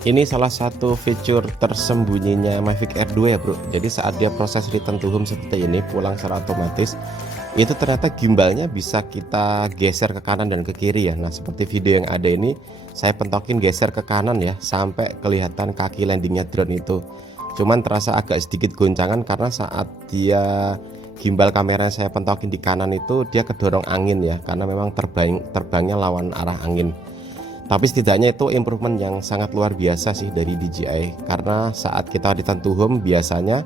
Ini salah satu fitur tersembunyinya Mavic Air 2 ya bro. Jadi saat dia proses return to home seperti ini, pulang secara otomatis, itu ternyata gimbalnya bisa kita geser ke kanan dan ke kiri ya. Nah seperti video yang ada ini, saya pentokin geser ke kanan ya, sampai kelihatan kaki landingnya drone itu. Cuman terasa agak sedikit goncangan karena saat dia gimbal kamera saya pentokin di kanan itu, dia kedorong angin ya, karena memang terbangnya lawan arah angin. Tapi setidaknya itu improvement yang sangat luar biasa sih dari DJI, karena saat kita di return to home biasanya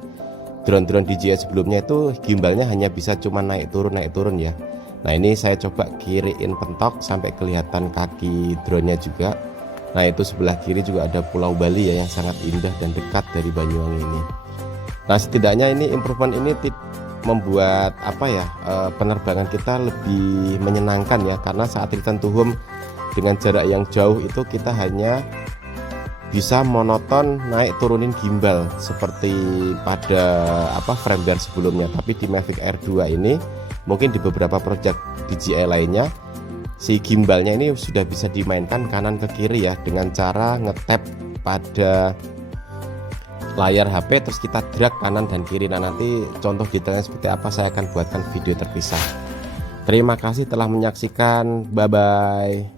drone-drone DJI sebelumnya itu gimbalnya hanya bisa cuma naik turun ya. Nah ini saya coba kiriin pentok sampai kelihatan kaki drone-nya juga. Nah itu sebelah kiri juga ada Pulau Bali ya, yang sangat indah dan dekat dari Banyuwangi ini. Nah setidaknya ini improvement ini membuat penerbangan kita lebih menyenangkan ya, karena saat return to home dengan jarak yang jauh itu kita hanya bisa monoton naik turunin gimbal seperti pada firmware sebelumnya. Tapi di Mavic Air 2 ini, mungkin di beberapa project DJI lainnya, si gimbalnya ini sudah bisa dimainkan kanan ke kiri ya, dengan cara ngetap pada layar HP terus kita drag kanan dan kiri. Nah nanti contoh detailnya seperti apa saya akan buatkan video terpisah. Terima kasih telah menyaksikan, bye bye.